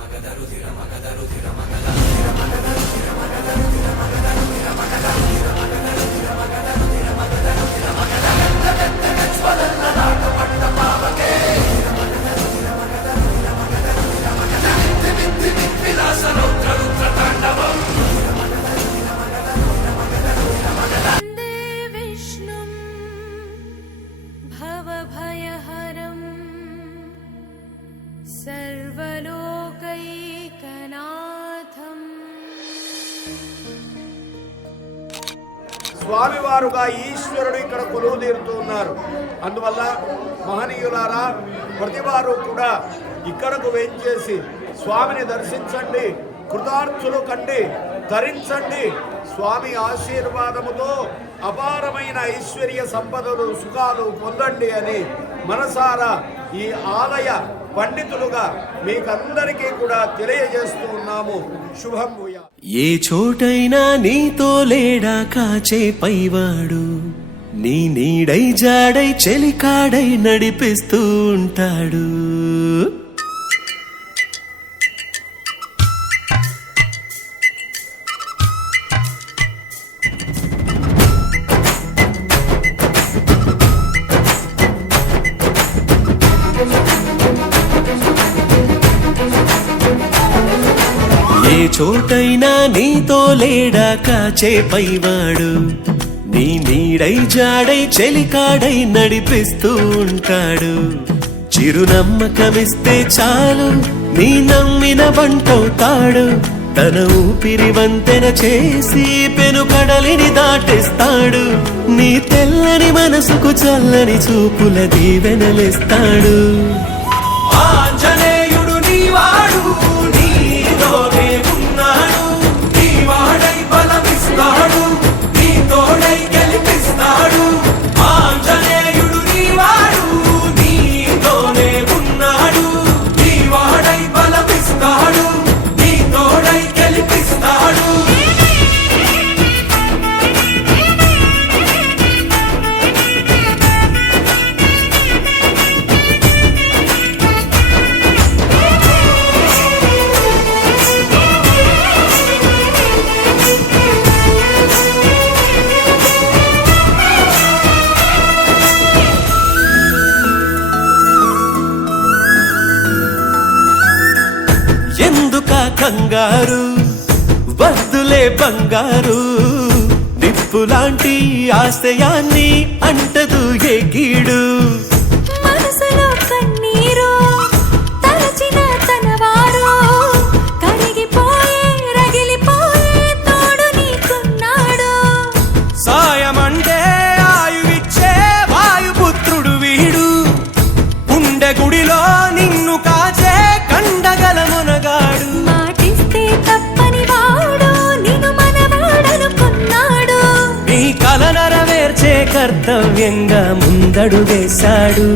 ಮಗದರು స్వామివారుగా ఈశ్వరుడు ఇక్కడ కొలువు తీరుతూ ఉన్నారు. అందువల్ల మహనీయులారా ప్రతివారు కూడా ఇక్కడకు వెంచేసి స్వామిని దర్శించండి కృతార్థులు కండి. ధరించండి. స్వామి ఆశీర్వాదముతో అపారమైన ఐశ్వర్య సంపదలు సుఖాలు పొందండి అని మనసారా ఈ ఆలయ పండితులుగా మీకందరికీ కూడా తెలియజేస్తూ ఉన్నాము. శుభం ఏ చోటైనా నీతో లేడా కాచే పైవాడు? నీ నీడై జాడై చెలికాడై నడిపిస్తూ ఉంటాడు. ఏ చోటైనా నీతో లేడా కాచే పైవాడు నీ నీడై జాడై చెలికాడై నడిపిస్తూ ఉంటాడు. చిరునమ్మకమిస్తే చాలు నీ నమ్మిన వంటవుతాడు. తన ఊపిరి వంతెన చేసి పెను కడలిని దాటేస్తాడు. నీ తెల్లని మనసుకు చల్లని చూపుల దీవెనలిస్తాడు. కంగారు వద్దులే బంగారు. నిప్పులాంటి ఆశయాన్ని అంటదు ఏ కీడు? మనసులో కన్నీరు తలచిన తనవారు. కరిగిపోయే రగిలిపోయే తోడు నీకున్నాడు. సాయమంటే ఆయువిచ్చే వాయుపుత్రుడు వీడు. ఉండే గుడిలో నిన్ను కాచే కండగల మునగాడు. కర్తవ్యంగా ముందడు వేశాడు